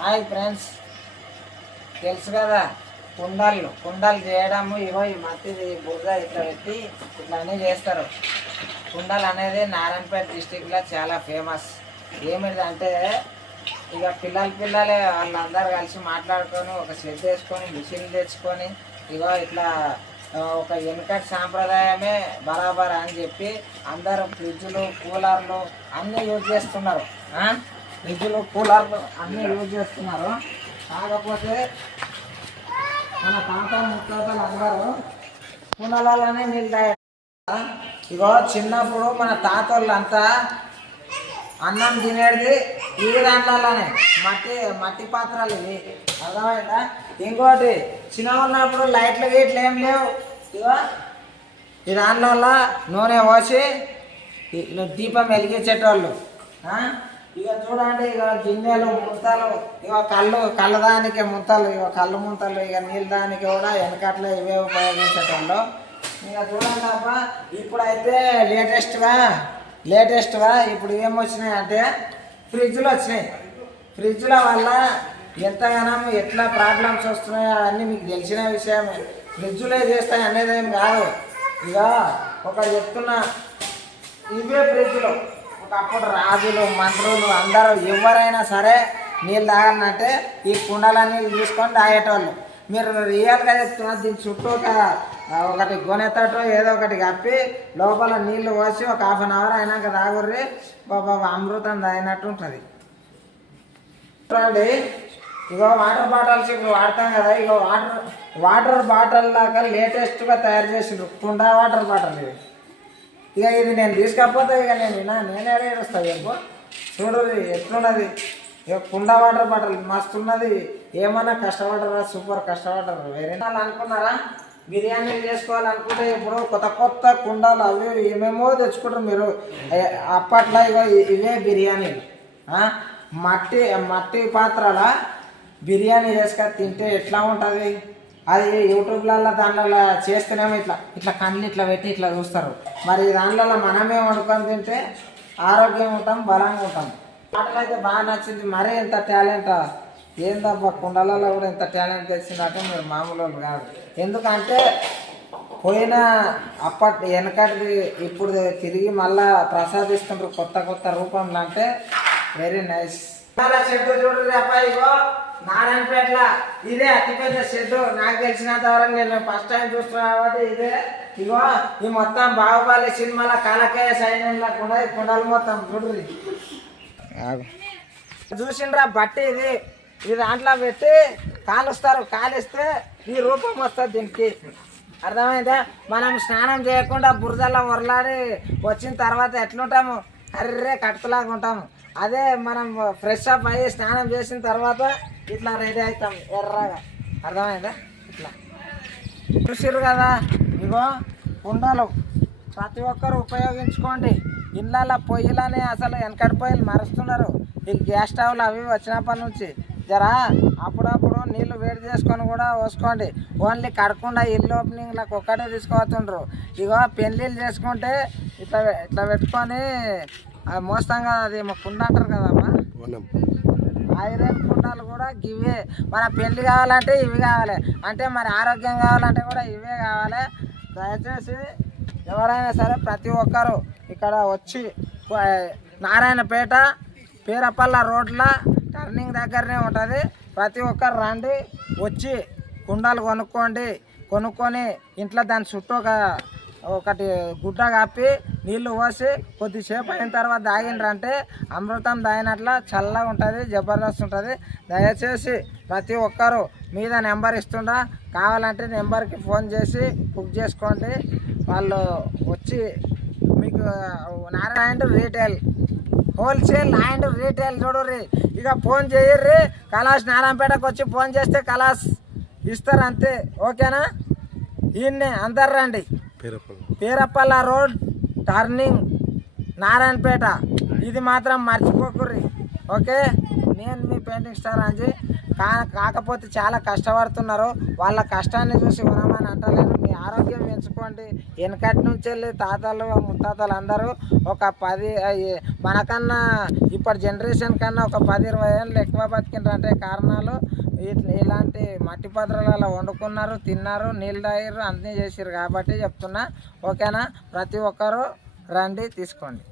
Hi friends. తెలుసు కదా కుండలు కుండలు చేయడము ఇగో ఈ మత్తి బుర్ర ఇట్లా పెట్టి ఇట్లా అన్నీ చేస్తారు. కుండలు అనేది నారాయణపేట డిస్టిక్లో చాలా ఫేమస్. ఏమిటి అంటే ఇక పిల్లలు పిల్లలే వాళ్ళందరూ కలిసి మాట్లాడుకొని ఒక షెడ్ వేసుకొని మిషన్ తెచ్చుకొని ఇగో ఇట్లా ఒక వెనుకటి సాంప్రదాయమే బరాబర్ అని చెప్పి అందరూ ఫ్రిడ్జ్లు కూలర్లు అన్నీ యూజ్ చేస్తున్నారు. ఫ్రిడ్జ్లు కూలర్లు అన్నీ యూజ్ చేస్తున్నారు. కాకపోతే మన తాత ముత్తాతలు అందరూ కుండలలోనే నీళ్ళు ఇగో చిన్నప్పుడు మన తాతోళ్ళంతా అన్నం తినేది ఈ దాంట్లోనే మట్టి మట్టి పాత్రలు ఇవి. అర్థమైందా? ఇంకోటి చిన్న ఉన్నప్పుడు లైట్లు గీట్లు ఏం లేవు. ఇగో ఈ దాంట్లో నూనె పోసి దీపం వెలిగించేటోళ్ళు. ఇక చూడండి ఇక గిన్నెలు ముంతలు ఇక కళ్ళు కళ్ళదానికి ముంతలు ఇక కళ్ళు ముంతలు ఇక నీళ్ళ దానికి కూడా వెనకట్ల ఇవే ఉపయోగించేటోళ్ళు. ఇక చూడండి అమ్మ ఇప్పుడైతే లేటెస్ట్గా లేటెస్ట్గా ఇప్పుడు ఏమొచ్చినాయి అంటే ఫ్రిడ్జ్లు వచ్చినాయి. ఫ్రిడ్జ్ల వల్ల ఎంతగానో ఎట్లా ప్రాబ్లమ్స్ వస్తున్నాయో అవన్నీ మీకు తెలిసిన విషయమే. ఫ్రిడ్జ్లే చేస్తాయి అనేది ఏం కాదు. ఇక ఒకటి చెప్తున్నా. ఇవే ఫ్రిడ్జ్లు. ఒకప్పుడు రాజులు మంత్రులు అందరూ ఎవరైనా సరే నీళ్ళు తాగాలంటే ఈ కుండల నీళ్ళు తీసుకొని తాగేటోళ్ళు. మీరు రియల్గా చెప్తున్నా దీని చుట్టూ ఒకటి గొనెత్తటో ఏదో ఒకటి కప్పి లోపల నీళ్ళు పోసి ఒక హాఫ్ అన్ అవర్ అయినాక తాగుర్రి బాబా అమృతం తాగినట్టు ఉంటుంది. చూడండి ఇగో వాటర్ బాటిల్స్ ఇప్పుడు వాడతాం కదా ఇగో వాటర్ వాటర్ బాటిల్ దాకా లేటెస్ట్గా తయారు చేసిండ్రు. కుండ వాటర్ బాటిల్ ఇది. ఇక ఇది నేను తీసుకపోతే ఇక నేను వినా నేనే ఏడుస్తా చెప్పు చూడు ఎట్లున్నది? ఇక కుండ వాటర్ బాటిల్ మస్తు ఉన్నది ఏమన్నా కష్టపడరా సూపర్ కష్టపడరు వేరే వాళ్ళు అనుకున్నారా? బిర్యానీ చేసుకోవాలనుకుంటే ఇప్పుడు కొత్త కొత్త కుండలు అవి ఏమేమో తెచ్చుకుంటారు మీరు. అప్పట్లో ఇక ఇవే బిర్యానీలు మట్టి మట్టి పాత్రల బిర్యానీ చేసుకొని తింటే ఎట్లా ఉంటుంది? అది యూట్యూబ్లలో దాంట్లో చేస్తేనేమో ఇట్లా ఇట్లా కళ్ళు ఇట్లా పెట్టి ఇట్లా చూస్తారు. మరి దాంట్లో మనమే వండుకొని తింటే ఆరోగ్యం ఉంటాం బలంగా ఉంటాం. పాటలు అయితే బాగా నచ్చింది. మరీ ఇంత టాలెంట్? ఏందబ్బా కుండలలో కూడా ఇంత టాలెంట్ తెచ్చిందంటే మీరు మామూలు వాళ్ళు కాదు. ఎందుకంటే పోయిన అప్పటి వెనకటిది ఇప్పుడు తిరిగి మళ్ళా ప్రసాదిస్తుంటారు కొత్త కొత్త రూపంలో అంటే వెరీ నైస్ చెట్టు చూడండి అబ్బాయి నారాయణపేటల ఇదే అతిపెద్ద షెడ్డు. నాకు తెలిసినంత వరకు నేను ఫస్ట్ టైం చూస్తున్నా కాబట్టి ఇదే. ఇగో ఈ మొత్తం బాహుబలి సినిమాల కాలకేయ సైన్యంలో కూడా ఈ కుండలు మొత్తం చూడండి చూసిండ్రా బట్టి ఇది. ఇది దాంట్లో పెట్టి కాలుస్తారు. కాలిస్తే ఈ రూపం వస్తుంది దీనికి. అర్థమైందా? మనం స్నానం చేయకుండా బురదలో ఉరలాడి వచ్చిన తర్వాత ఎట్లుంటాము? అర్రే కట్టులాగా ఉంటాము. అదే మనం ఫ్రెష్ అప్ అయ్యి స్నానం చేసిన తర్వాత ఇట్లా రెడీ అవుతాం ఎర్రగా. అర్థమైందా? ఇట్లా. చూసిర్రు కదా? ఇగో కుండలు. ప్రతి ఒక్కరు ఉపయోగించుకోండి. ఇళ్ళల్లో పొయ్యిలని అసలు వెనకటి పొయ్యిలు మరుస్తున్నారు. ఈ గ్యాస్ స్టవ్లు అవి వచ్చినప్పటి నుంచి జరా అప్పుడప్పుడు నీళ్ళు వేడి చేసుకొని కూడా పోసుకోండి. ఓన్లీ కడకుండా ఇల్లు ఓపెనింగ్లకు ఒక్కటే తీసుకోవచ్చుండ్రు ఇగో పెళ్ళిళ్ళు చేసుకుంటే ఇట్లా ఇట్లా పెట్టుకొని అది మోస్తాం కదా అది మా కుండ అంటారు కదమ్మా ఐరన్ కుండాలు కూడా ఇవే మన పెళ్ళి కావాలంటే ఇవి కావాలి. అంటే మరి ఆరోగ్యం కావాలంటే కూడా ఇవే కావాలి. దయచేసి ఎవరైనా సరే ప్రతి ఒక్కరు ఇక్కడ వచ్చి నారాయణపేట పీరపల్ల రోడ్ల టర్నింగ్ దగ్గరనే ఉంటుంది. ప్రతి ఒక్కరు రండి వచ్చి కుండాలు కొనుక్కోండి. కొనుక్కొని ఇంట్లో దాని చుట్టూ ఒక ఒకటి గుడ్డ కప్పి నీళ్ళు పోసి కొద్దిసేపు అయిన తర్వాత తాగిండ్రంటే అమృతం తాగినట్ల చల్లగా ఉంటుంది జబర్దస్త్ ఉంటుంది. దయచేసి ప్రతి ఒక్కరు మీద నెంబర్ ఇస్తుండా కావాలంటే నెంబర్కి ఫోన్ చేసి బుక్ చేసుకోండి. వాళ్ళు వచ్చి మీకు Narayana retail wholesale and retail చూడర్రి. ఇక ఫోన్ చేయర్రి. కలాస్ నారాయణపేటకు వచ్చి ఫోన్ చేస్తే కళాస్ ఇస్తారు అంతే ఓకేనా? ఈయన్నే అందరు రండి. Perapalla road turning Narayanpet. ఇది మాత్రం మర్చిపోకుర్రి. ఓకే? నేను మీ పెయింటింగ్ స్టార్ అంజీ. కా కాకపోతే చాలా కష్టపడుతున్నారు. వాళ్ళ కష్టాన్ని చూసి ఉన్నామని అంటలేను మీ ఆరోగ్యం పెంచుకోండి. వెనకటి నుంచి వెళ్ళి తాతలు ముత్తాతలు అందరూ ఒక పది అయ్యి మనకన్నా ఇప్పటి జనరేషన్ కన్నా ఒక పది ఇరవై ఏళ్ళు ఎక్కువ బతికినారు అంటే కారణాలు ఇట్లా ఇలాంటి మట్టి పాత్రలలో వండుకున్నారు తిన్నారు నీళ్ళు తాగారు అన్నీ చేసారు కాబట్టి చెప్తున్నా ఓకేనా? ప్రతి ఒక్కరూ రండి తీసుకోండి.